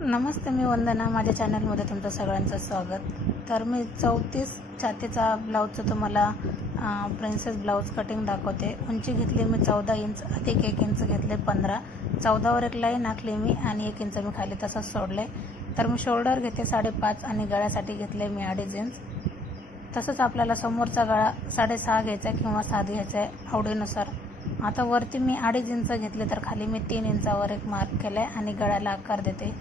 नमस्ते, मी वंदना. माझ्या चॅनलमध्ये तुमचं सगळ्यांचं स्वागत. तर मी 34 छातीचा ब्लाऊजचं तुम्हाला प्रिन्सेस ब्लाऊज कटिंग दाखवते. उंची घेतली मी 14 इंच, अधिक 1 इंच घेतले 15. 14वर एक लाईन आखली मी आणि 1 इंच मी खाली तसंच सोडले. तर मी शोल्डर घेते 5.5 आणि गळ्यासाठी घेतले मी 2.5 इंच. तसंच आपल्याला समोरचा गळा 6.5 घ्यायचा किंवा 7 घ्यायचा आहे आवडीनुसार. आता वरती मी 2.5 इंच घेतले, तर खाली मी 3 इंचावर एक मार्क केलाय आणि गळ्याला आकार देते.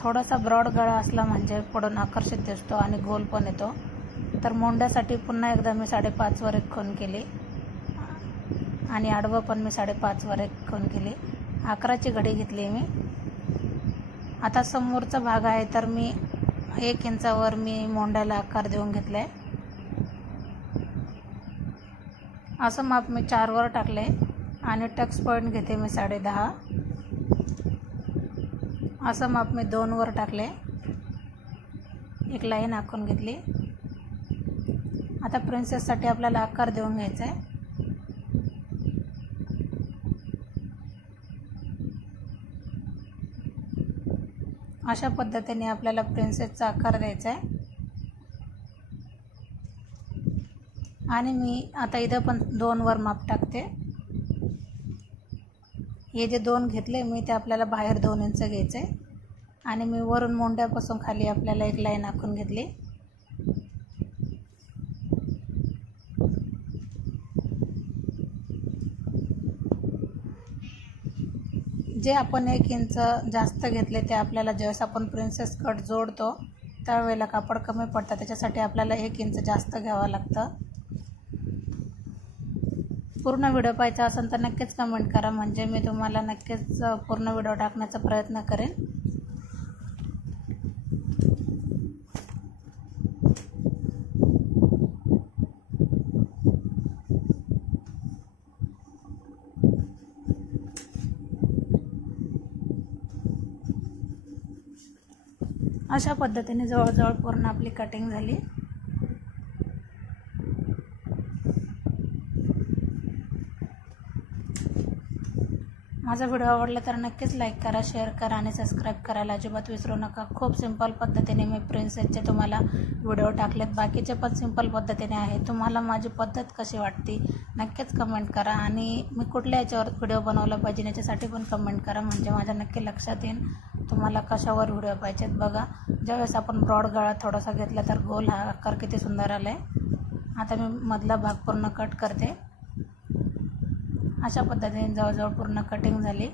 थोडासा ब्रॉड गळा असला म्हणजे पुढून आकर्षित दिसतो आणि गोल पण येतो. तर मोंड्यासाठी पुन्हा एकदा मी 5.5 वर एक खूण केली आणि आडवं पण मी 5.5 वर एक खूण केली. 11ची घडी घेतली मी. आता समोरचा भाग आहे तर मी 1 इंचावर मी मोंड्याला आकार देऊन घेतलाय. असं माप मी 4 वर टाकले आणि टक्स पॉइंट घेते मी 10.5. असं माप मी 2 वर टाकले, एक लाईन आखून घेतली. आता प्रिन्सेससाठी आपल्याला आकार देऊन घ्यायचा आहे. अशा पद्धतीने आपल्याला प्रिन्सेसचा आकार द्यायचा आहे. आणि मी आता इथं पण 2 वर माप टाकते. हे जे 2 घेतले मी ते आपल्याला बाहेर 2 इंच घ्यायचे आणि मी वरून मोंड्यापासून खाली आपल्याला एक लाईन आखून घेतली. जे आपण 1 इंच जास्त घेतले ते आपल्याला ज्यावेळेस आपण प्रिन्सेस कट जोडतो त्यावेळेला कापड कमी पडतं, त्याच्यासाठी आपल्याला 1 इंच जास्त घ्यावं लागतं. पूर्ण व्हिडिओ पाहायचा असेल तर नक्कीच कमेंट करा, म्हणजे मी तुम्हाला नक्कीच पूर्ण व्हिडिओ टाकण्याचा प्रयत्न करेन. अशा पद्धतीने जवळजवळ पूर्ण आपली कटिंग झाली. माझा व्हिडिओ आवडला तर नक्कीच लाईक करा, शेअर करा आणि सबस्क्राईब करायला अजिबात विसरू नका. खूप सिंपल पद्धतीने मी प्रिन्सेसचे तुम्हाला व्हिडिओ टाकलेत. बाकीचे पण सिंपल पद्धतीने आहे. तुम्हाला माझी पद्धत कशी वाटते नक्कीच कमेंट करा आणि मी कुठल्या याच्यावर व्हिडिओ बनवला पाहिजे याच्यासाठी पण कमेंट करा, म्हणजे माझ्या नक्की लक्षात येईल तुम्हाला कशावर व्हिडिओ पाहिजेत. बघा, ज्यावेळेस आपण ब्रॉड गळा थोडासा घेतला तर गोल हा आकार किती सुंदर आला आहे. आता मी मधला भाग पूर्ण कट करते. अशा पद्धतीने जवळजवळ पूर्ण कटिंग झाली.